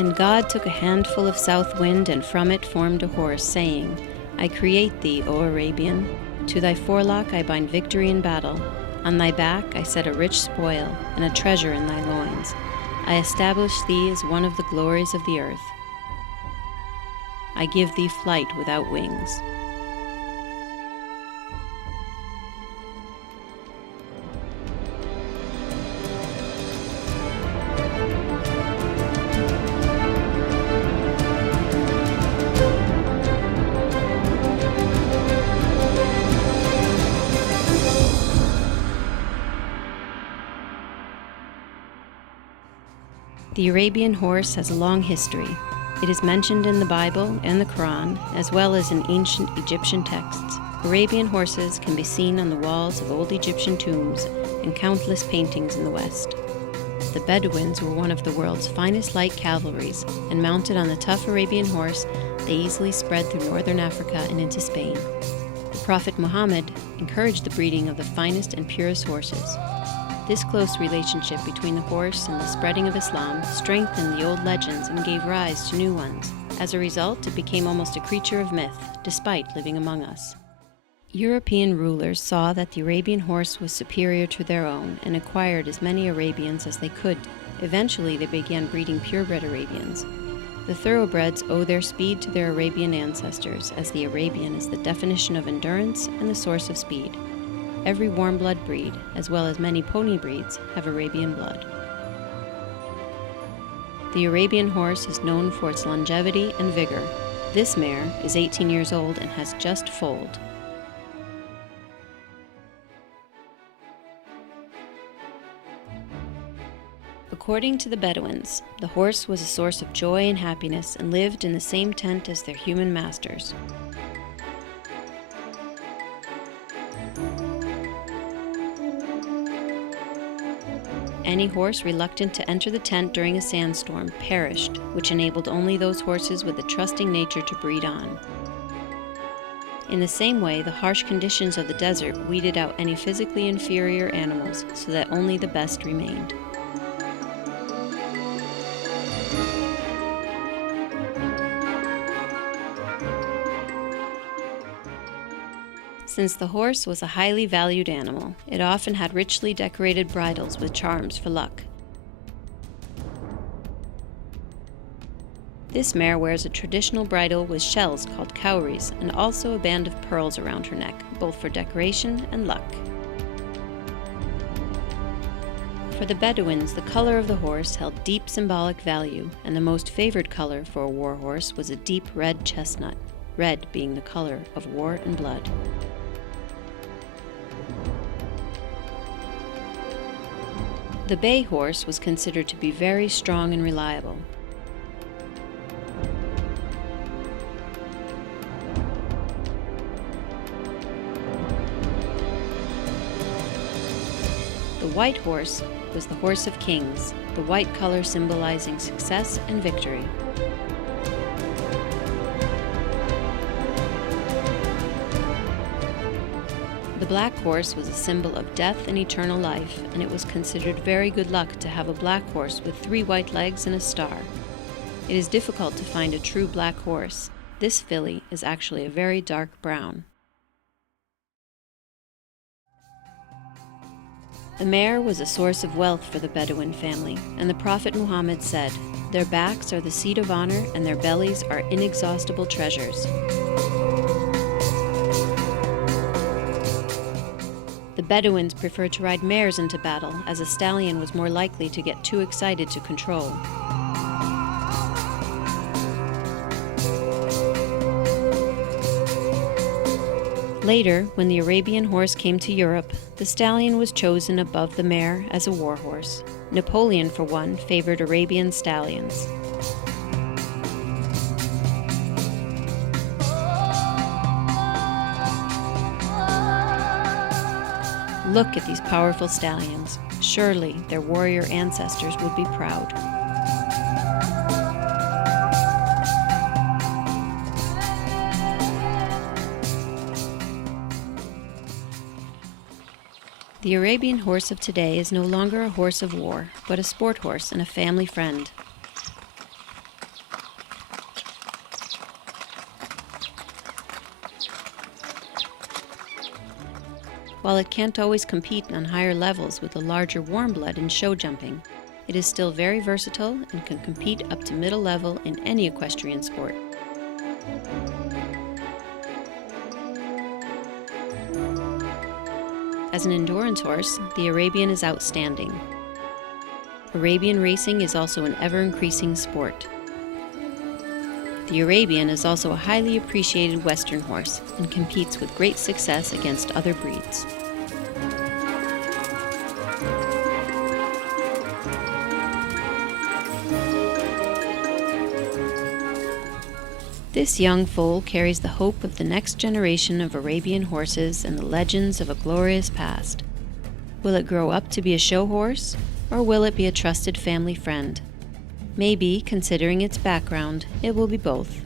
And God took a handful of south wind, and from it formed a horse, saying, I create thee, O Arabian. To thy forelock I bind victory in battle. On thy back I set a rich spoil, and a treasure in thy loins. I establish thee as one of the glories of the earth. I give thee flight without wings. The Arabian horse has a long history. It is mentioned in the Bible and the Quran, as well as in ancient Egyptian texts. Arabian horses can be seen on the walls of old Egyptian tombs and countless paintings in the West. The Bedouins were one of the world's finest light cavalries, and mounted on the tough Arabian horse, they easily spread through northern Africa and into Spain. The Prophet Muhammad encouraged the breeding of the finest and purest horses. This close relationship between the horse and the spreading of Islam strengthened the old legends and gave rise to new ones. As a result, it became almost a creature of myth, despite living among us. European rulers saw that the Arabian horse was superior to their own and acquired as many Arabians as they could. Eventually, they began breeding purebred Arabians. The thoroughbreds owe their speed to their Arabian ancestors, as the Arabian is the definition of endurance and the source of speed. Every warm blood breed, as well as many pony breeds, have Arabian blood. The Arabian horse is known for its longevity and vigor. This mare is 18 years old and has just foaled. According to the Bedouins, the horse was a source of joy and happiness and lived in the same tent as their human masters. Any horse reluctant to enter the tent during a sandstorm perished, which enabled only those horses with a trusting nature to breed on. In the same way, the harsh conditions of the desert weeded out any physically inferior animals so that only the best remained. Since the horse was a highly valued animal, it often had richly decorated bridles with charms for luck. This mare wears a traditional bridle with shells called cowries and also a band of pearls around her neck, both for decoration and luck. For the Bedouins, the color of the horse held deep symbolic value, and the most favored color for a war horse was a deep red chestnut, red being the color of war and blood. The bay horse was considered to be very strong and reliable. The white horse was the horse of kings, the white color symbolizing success and victory. The black horse was a symbol of death and eternal life, and it was considered very good luck to have a black horse with 3 white legs and a star. It is difficult to find a true black horse. This filly is actually a very dark brown. The mare was a source of wealth for the Bedouin family, and the Prophet Muhammad said, "Their backs are the seat of honor, and their bellies are inexhaustible treasures." The Bedouins preferred to ride mares into battle, as a stallion was more likely to get too excited to control. Later, when the Arabian horse came to Europe, the stallion was chosen above the mare as a war horse. Napoleon, for one, favored Arabian stallions. Look at these powerful stallions. Surely their warrior ancestors would be proud. The Arabian horse of today is no longer a horse of war, but a sport horse and a family friend. While it can't always compete on higher levels with the larger warm blood in show jumping, it is still very versatile and can compete up to middle level in any equestrian sport. As an endurance horse, the Arabian is outstanding. Arabian racing is also an ever-increasing sport. The Arabian is also a highly appreciated Western horse and competes with great success against other breeds. This young foal carries the hope of the next generation of Arabian horses and the legends of a glorious past. Will it grow up to be a show horse, or will it be a trusted family friend? Maybe, considering its background, it will be both.